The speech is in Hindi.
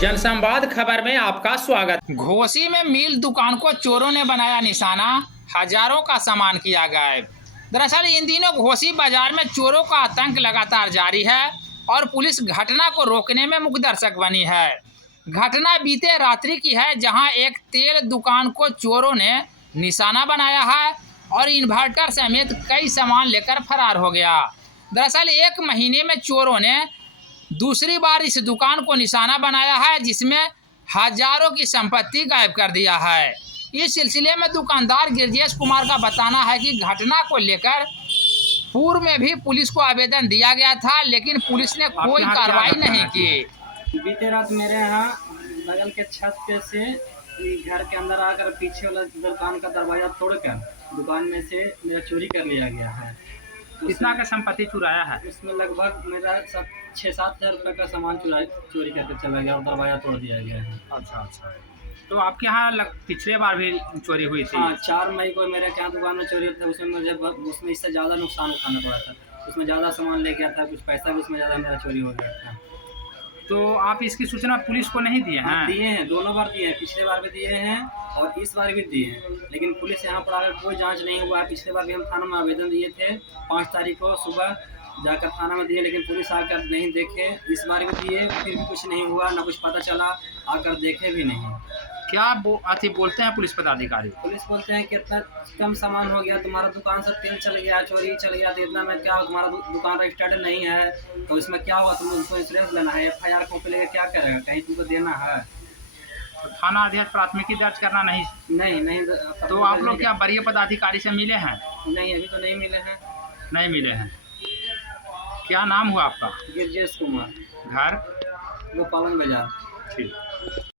जनसंवाद खबर में आपका स्वागत। घोसी में मिल दुकान को चोरों ने बनाया निशाना, हजारों का सामान किया गायब। दरअसल इन दिनों घोसी बाजार में चोरों का आतंक लगातार जारी है और पुलिस घटना को रोकने में मुख्य बनी है। घटना बीते रात्रि की है, जहां एक तेल दुकान को चोरों ने निशाना बनाया है और इन्वर्टर समेत कई सामान लेकर फरार हो गया। दरअसल एक महीने में चोरों ने दूसरी बार इस दुकान को निशाना बनाया है, जिसमें हजारों की संपत्ति गायब कर दिया है। इस सिलसिले में दुकानदार गिरजेश कुमार का बताना है कि घटना को लेकर पूर्व में भी पुलिस को आवेदन दिया गया था, लेकिन पुलिस ने कोई कार्रवाई नहीं की। बीते रात मेरे यहाँ बगल के छत पे से घर के अंदर आकर पीछे वाला दुकान का दरवाजा तोड़कर दुकान में से मेरा चोरी कर लिया गया है। कितना का संपत्ति चुराया है? उसमें लगभग मेरा 6-7 हज़ार रुपये का सामान चोरी करके चला गया और दरवाजा तोड़ दिया गया है। अच्छा। तो आपके यहाँ पिछले बार भी चोरी हुई थी? हाँ, 4 मई को मेरे यहाँ दुकान में चोरी था। उसमें इससे ज़्यादा नुकसान उठाना पड़ा था। उसमें ज़्यादा सामान ले गया था, कुछ पैसा भी उसमें ज़्यादा मेरा चोरी हो गया था। तो आप इसकी सूचना पुलिस को नहीं दिए हैं? दिए हैं, दोनों बार दिए हैं। पिछले बार भी दिए हैं और इस बार भी दिए हैं, लेकिन पुलिस यहाँ पर आकर कोई जांच नहीं हुआ। पिछले बार भी हम थाना में आवेदन दिए थे, 5 तारीख को सुबह जाकर थाना में दिए, लेकिन पुलिस आकर नहीं देखे। इस बार भी दिए, फिर भी कुछ नहीं हुआ, ना कुछ पता चला, आकर देखे भी नहीं। क्या बोलते हैं पुलिस पदाधिकारी? पुलिस बोलते हैं कि इतना कम सामान हो गया, तुम्हारा दुकान से तेल चल गया, चोरी चल गया, तो इतना में क्या हो, तुम्हारा दुकान रजिस्टर्ड नहीं है, तो इसमें क्या हुआ, तुम उसको इंश्योरेंस लेना है, FIR कॉपी लेकर क्या करेगा, कहीं तुमको देना है। तो थाना अध्यक्ष प्राथमिकी दर्ज करना नहीं। तो आप लोग क्या वरीय पदाधिकारी से मिले हैं? नहीं, अभी तो नहीं मिले हैं। नहीं मिले हैं। क्या नाम हुआ आपका? गिरजेश कुमार, घर? गोपालन बाजार। ठीक।